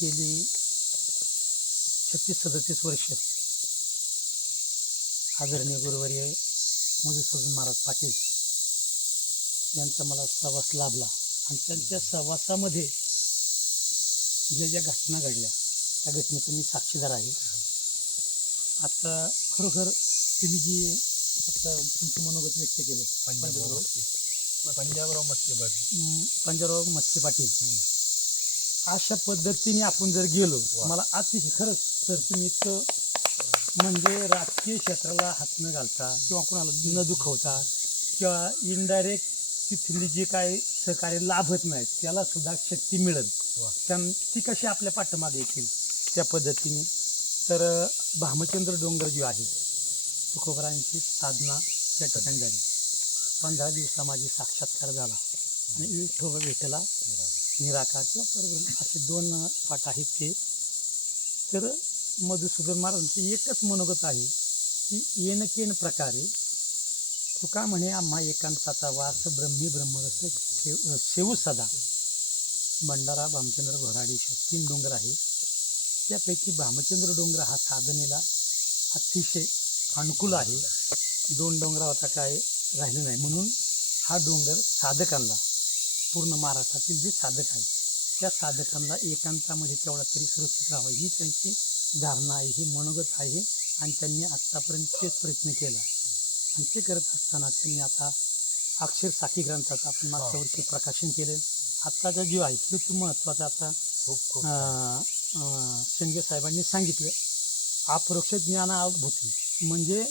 गेली 36-37 वर्ष आदरणीय गुरुवर्य मधुसूदन महाराज पाटील यांचा मला सहवास लाभला आणि त्यांच्या सहवासामध्ये ज्या ज्या घटना घडल्या त्या घटनेचं मी साक्षीदार आहे. आता खरोखर तुम्ही जी आता तुमचं मनोगत व्यक्त केलं पंजाबराव मस्के पाटील अशा पद्धतीने आपण जर गेलो, मला अतिशय खरंच तर तुम्ही इतकं म्हणजे राजकीय क्षेत्राला हात न घालता किंवा कोणाला न दुखवता किंवा इनडायरेक्ट तिथली जे काय सहकार्य लाभत नाहीत त्याला सुद्धा शक्ती मिळेल ती कशी आपल्या पाठीमागे येतील त्या पद्धतीने. तर भामचंद्र डोंगर जो आहे तुकोबरांची साधना त्या ठिकाणी झाली. 15 दिवसा माझी साक्षात्कार झाला आणि विठोबा भेटला निराकार किंवा परब्रह्म असे 2 पाठ आहेत ते. तर मधुसूदन महाराजांचं एकच मनोगत आहे की येनकेन प्रकारे तुका म्हणे आम्हा एकांताचा वास ब्रह्मी ब्रह्मरस शेवू सदा. भंडारा भामचंद्र घोराडेश्वर 3 डोंगर आहे. त्यापैकी भामचंद्र डोंगर हा साधनेला अतिशय अनुकूल आहे. 2 डोंगरावर काय राहिलं नाही म्हणून हा डोंगर साधकांना पूर्ण महाराष्ट्रातील जे साधक आहे त्या साधकांना एकांतामध्ये तेवढा तरी सुरक्षित राहावं ही त्यांची धारणा आहे, ही मनोगत आहे आणि त्यांनी आत्तापर्यंत तेच प्रयत्न केला आहे. आणि ते करत असताना त्यांनी आता अक्षर साखी ग्रंथाचं आपण मागच्या वर्षी प्रकाशन केलं. आत्ताचा जो आहे हेच महत्त्वाचा आता शेंडगे साहेबांनी सांगितलं अपरोक्ष ज्ञानाभूती म्हणजे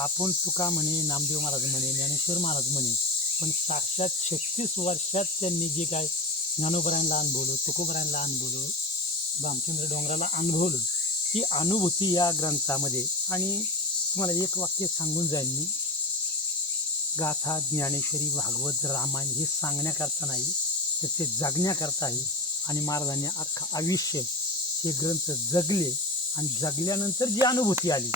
आपण तुका म्हणे नामदेव महाराज म्हणे ज्ञानेश्वर महाराज म्हणे पण साक्षात 36 वर्षात त्यांनी जे काय ज्ञानोबरायांना अनुभवलं, तुकोबरायांना अनुभवलं, भामचंद्र डोंगराला अनुभवलं ती अनुभूती या ग्रंथामध्ये. आणि तुम्हाला एक वाक्य सांगून जाईल मी, गाथा ज्ञानेश्वरी भागवत रामायण हे सांगण्याकरता नाही तर ते जगण्याकरता आहे. आणि महाराजांनी अख्खा आयुष्य हे ग्रंथ जगले आणि जगल्यानंतर जी अनुभूती आली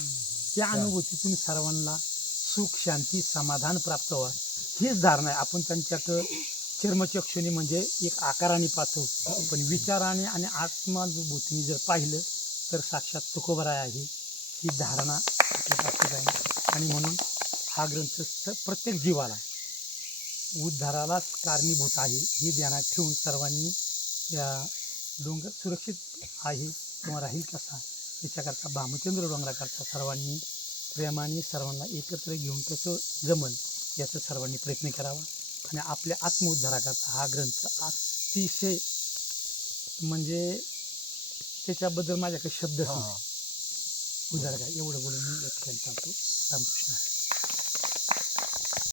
त्या अनुभूतीतून सर्वांना सुख शांती समाधान प्राप्त व्हावं हीच धारणा आहे. आपण त्यांच्याकडं चर्मचक्षुनी म्हणजे एक आकाराने पाहतो पण विचाराने आणि आत्मानुभूतीने जर पाहिलं तर साक्षात तुकोबराय आहे ही धारणा आपल्यापासून आहे. आणि म्हणून हा ग्रंथ प्रत्येक जीवाला उद्धारालाच कारणीभूत आहे ही ध्यानात ठेवून सर्वांनी या डोंगर सुरक्षित आहे किंवा राहील कसा याच्याकरता भामचंद्र डोंगराकरता सर्वांनी प्रेमाने सर्वांना एकत्र घेऊन कसं जमल याचा सर्वांनी प्रयत्न करावा. आणि आपल्या आत्मउद्धाराकरता हा ग्रंथ अतिशय म्हणजे त्याच्याबद्दल माझ्याकडे शब्दच नाही. उद्धार काय एवढं बोलून मी व्याख्यान टाकतो. रामकृष्ण.